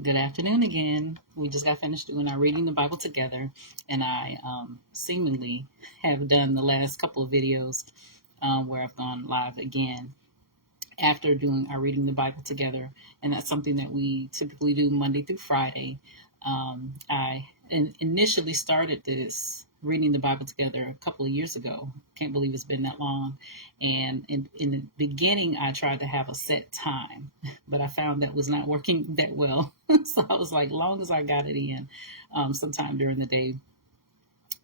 Good afternoon again. We just got finished doing our reading the Bible together, and I seemingly have done the last couple of videos where I've gone live again after doing our reading the Bible together, and that's something that we typically do Monday through Friday. I initially started this reading the Bible together a couple of years ago. Can't believe it's been that long. And in the beginning, I tried to have a set time, but I found that was not working that well. So I was like, long as I got it in sometime during the day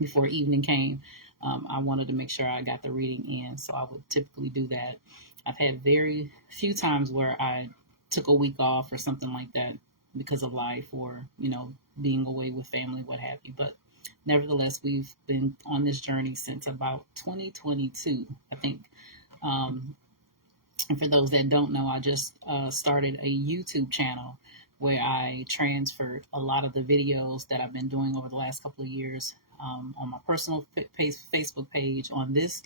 before evening came, I wanted to make sure I got the reading in. So I would typically do that. I've had very few times where I took a week off or something like that because of life or, being away with family, what have you. But nevertheless, we've been on this journey since about 2022, I think. And for those that don't know, I just started a YouTube channel where I transferred a lot of the videos that I've been doing over the last couple of years on my personal Facebook page, on this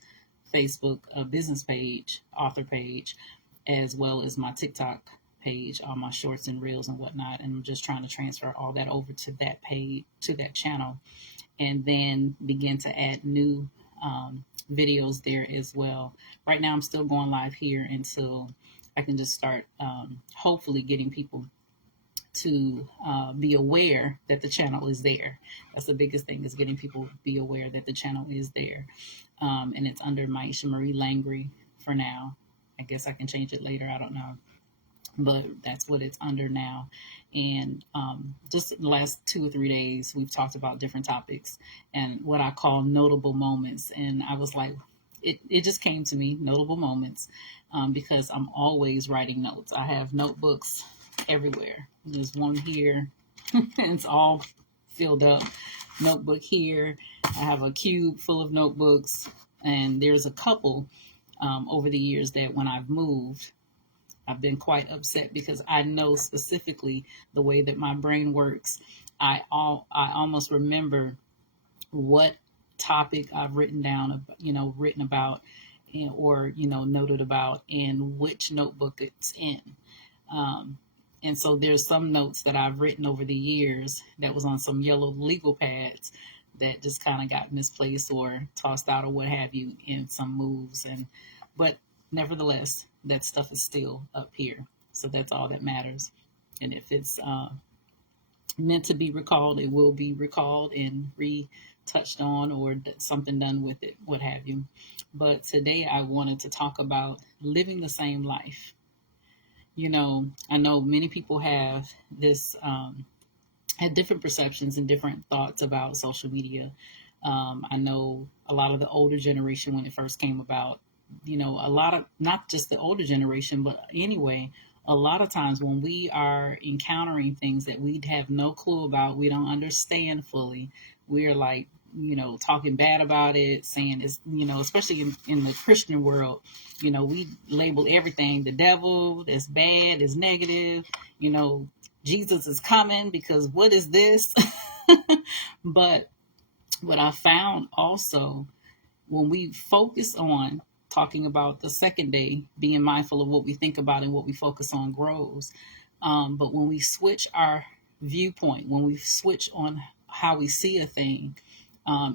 Facebook business page, author page, as well as my TikTok page, all my shorts and reels and whatnot. And I'm just trying to transfer all that over to that page, to that channel, and then begin to add new videos there as well. Right now, I'm still going live here until I can just start hopefully getting people to be aware that the channel is there. That's the biggest thing, is getting people to be aware that the channel is there. And it's under Maisha Marie Langry for now. I guess I can change it later. I don't know. But that's what it's under now. And just the last 2 or 3 days, we've talked about different topics and what I call notable moments. And I was like, it just came to me, notable moments, because I'm always writing notes. I have notebooks everywhere. There's one here, and it's all filled up. Notebook here. I have a cube full of notebooks. And there's a couple over the years that when I've moved, I've been quite upset because I know specifically the way that my brain works. I almost remember what topic I've written down, written about, or noted about, and which notebook it's in. And so there's some notes that I've written over the years that was on some yellow legal pads that just kind of got misplaced or tossed out or what have you in some moves. But nevertheless, that stuff is still up here. So that's all that matters. And if it's meant to be recalled, it will be recalled and retouched on, or something done with it, what have you. But today I wanted to talk about living the same life. I know many people have this, had different perceptions and different thoughts about social media. I know a lot of the older generation, when it first came about, a lot of, not just the older generation, but anyway, a lot of times when we are encountering things that we have no clue about, we don't understand fully, we're like, talking bad about it, saying it's, especially in the Christian world, we label everything the devil, that's bad, is negative, Jesus is coming because what is this? But what I found also, when we focus on talking about the second day, being mindful of what we think about and what we focus on grows. But when we switch our viewpoint, when we switch on how we see a thing,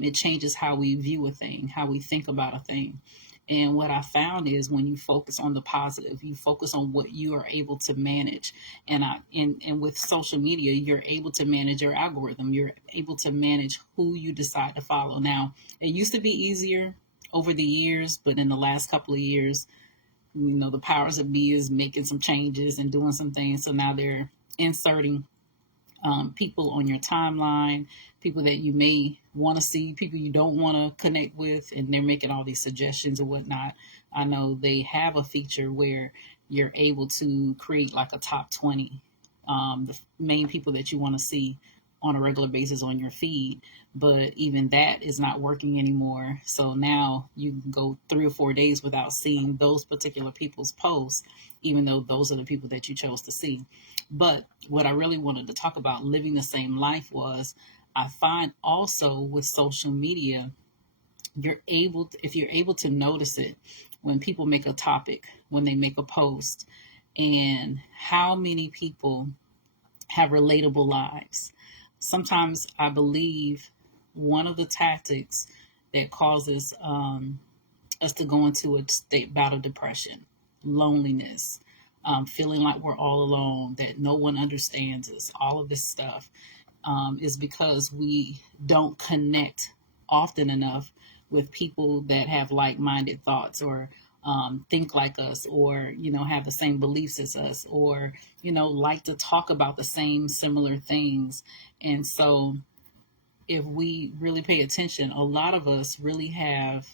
it changes how we view a thing, how we think about a thing. And what I found is when you focus on the positive, you focus on what you are able to manage. And with social media, you're able to manage your algorithm. You're able to manage who you decide to follow. Now, it used to be easier over the years, but in the last couple of years, the powers that be is making some changes and doing some things. So now they're inserting people on your timeline, people that you may want to see, people you don't want to connect with, and they're making all these suggestions and whatnot. I know they have a feature where you're able to create like a top 20, the main people that you want to see on a regular basis on your feed, but even that is not working anymore. So now you can go 3 or 4 days without seeing those particular people's posts, even though those are the people that you chose to see. But what I really wanted to talk about, living the same life, was I find also with social media, if you're able to notice it, when people make a topic, when they make a post, and how many people have relatable lives. Sometimes I believe one of the tactics that causes us to go into a state bout of depression, loneliness, feeling like we're all alone, that no one understands us, all of this stuff, is because we don't connect often enough with people that have like-minded thoughts, or think like us, or have the same beliefs as us, or like to talk about the same similar things. And so if we really pay attention, a lot of us really have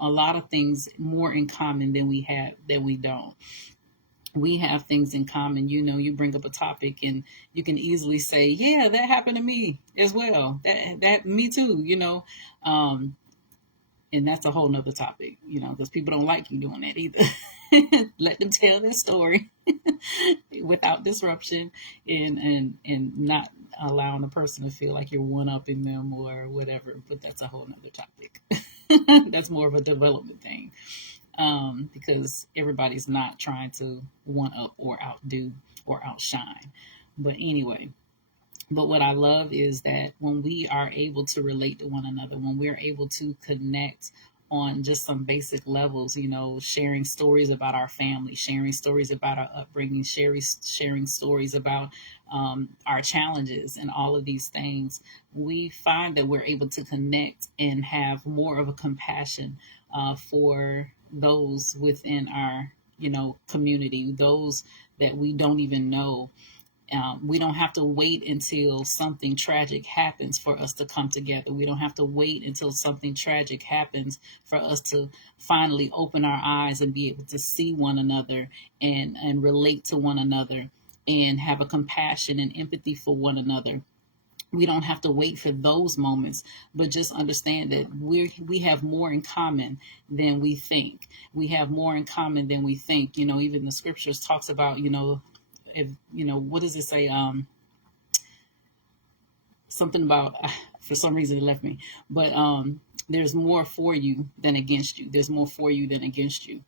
a lot of things more in common than we don't. We have things in common. You bring up a topic and you can easily say, yeah, that happened to me as well. That me too, um, and that's a whole nother topic, because people don't like you doing that either. Let them tell their story without disruption, and not allowing a person to feel like you're one upping them or whatever. But that's a whole nother topic. That's more of a development thing, because everybody's not trying to one up or outdo or outshine. But anyway, but what I love is that when we are able to relate to one another, when we're able to connect on just some basic levels, sharing stories about our family, sharing stories about our upbringing, sharing stories about our challenges and all of these things, we find that we're able to connect and have more of a compassion for those within our, community, those that we don't even know. We don't have to wait until something tragic happens for us to come together. We don't have to wait until something tragic happens for us to finally open our eyes and be able to see one another, and relate to one another, and have a compassion and empathy for one another. We don't have to wait for those moments, but just understand that we have more in common than we think. We have more in common than we think. Even the scriptures talks about, if what does it say? Something about, for some reason it left me, but there's more for you than against you. There's more for you than against you.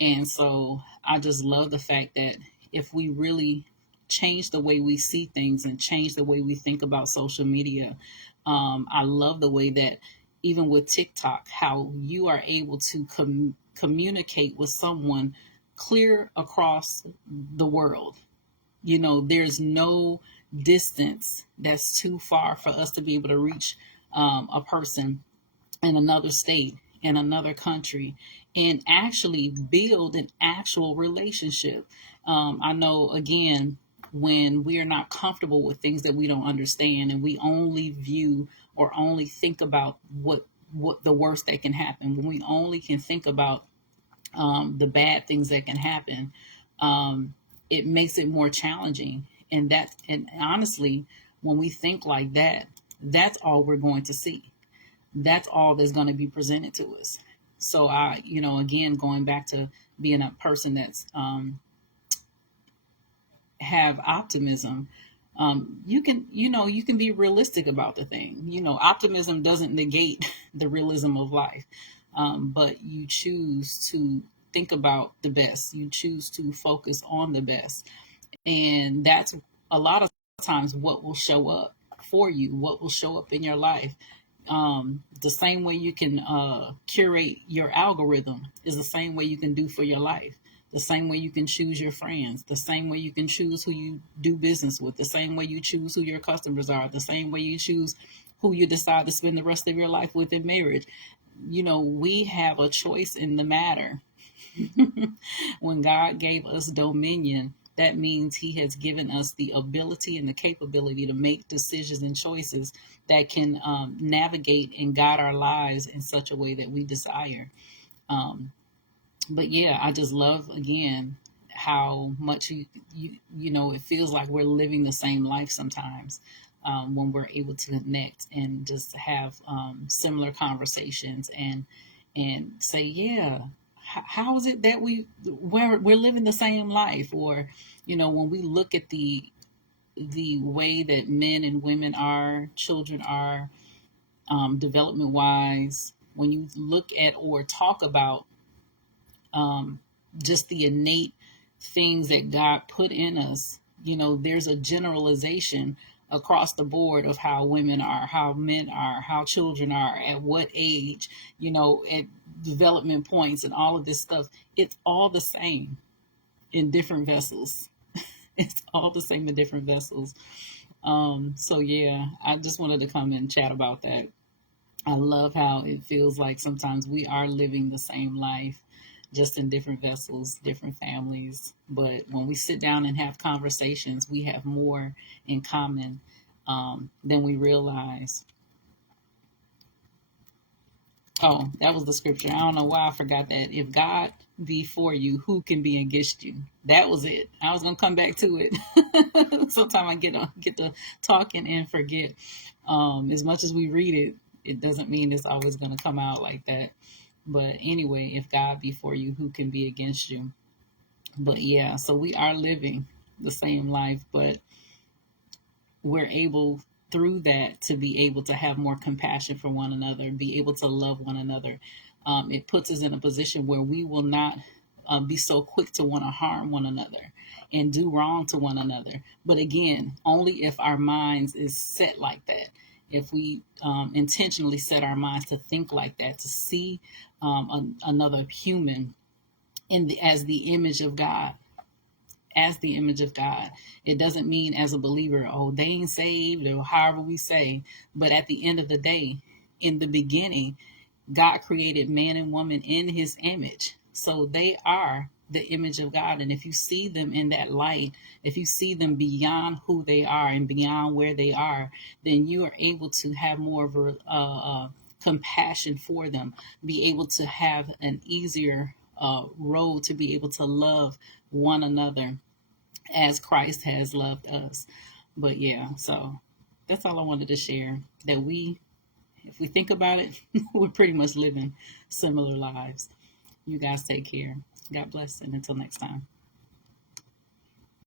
And so I just love the fact that if we really change the way we see things and change the way we think about social media, I love the way that even with TikTok, how you are able to communicate with someone clear across the world. There's no distance that's too far for us to be able to reach a person in another state, in another country, and actually build an actual relationship. I know, again, when we are not comfortable with things that we don't understand, and we only view or only think about what the worst that can happen, when we only can think about the bad things that can happen, it makes it more challenging. And honestly, when we think like that, that's all we're going to see. That's all that's going to be presented to us. So again, going back to being a person that's have optimism, you can be realistic about the thing. Optimism doesn't negate the realism of life, but you choose to think about the best. You choose to focus on the best, and that's a lot of times what will show up for you, what will show up in your life. The same way you can curate your algorithm is the same way you can do for your life. The same way you can choose your friends, the same way you can choose who you do business with, the same way you choose who your customers are, the same way you choose who you decide to spend the rest of your life with in marriage. We have a choice in the matter. When God gave us dominion, that means he has given us the ability and the capability to make decisions and choices that can navigate and guide our lives in such a way that we desire. But yeah, I just love, again, how much it feels like we're living the same life sometimes, when we're able to connect and just have similar conversations, and say, yeah, how is it that we're living the same life? Or when we look at the way that men and women are, children are, development wise, when you look at or talk about just the innate things that God put in us, there's a generalization across the board of how women are, how men are, how children are, at what age, at development points and all of this stuff. It's all the same in different vessels. It's all the same in different vessels. So yeah, I just wanted to come and chat about that. I love how it feels like sometimes we are living the same life, just in different vessels, different families. But when we sit down and have conversations, we have more in common than we realize. Oh, that was the scripture. I don't know why I forgot that. If God be for you, who can be against you? That was it. I was gonna come back to it. Sometimes I get to talking and forget. As much as we read it, it doesn't mean it's always gonna come out like that. But anyway, if God be for you, who can be against you? But yeah, so we are living the same life, but we're able through that to be able to have more compassion for one another, be able to love one another. It puts us in a position where we will not be so quick to want to harm one another and do wrong to one another. But again, only if our minds is set like that. If we intentionally set our minds to think like that, to see another human as the image of God, as the image of God. It doesn't mean as a believer, oh, they ain't saved or however we say. But at the end of the day, in the beginning, God created man and woman in his image. So they are the image of God. And if you see them in that light, if you see them beyond who they are and beyond where they are, then you are able to have more of a compassion for them, be able to have an easier road to be able to love one another as Christ has loved us. But yeah, so that's all I wanted to share. That if we think about it, we're pretty much living similar lives. You guys take care. God bless, and until next time.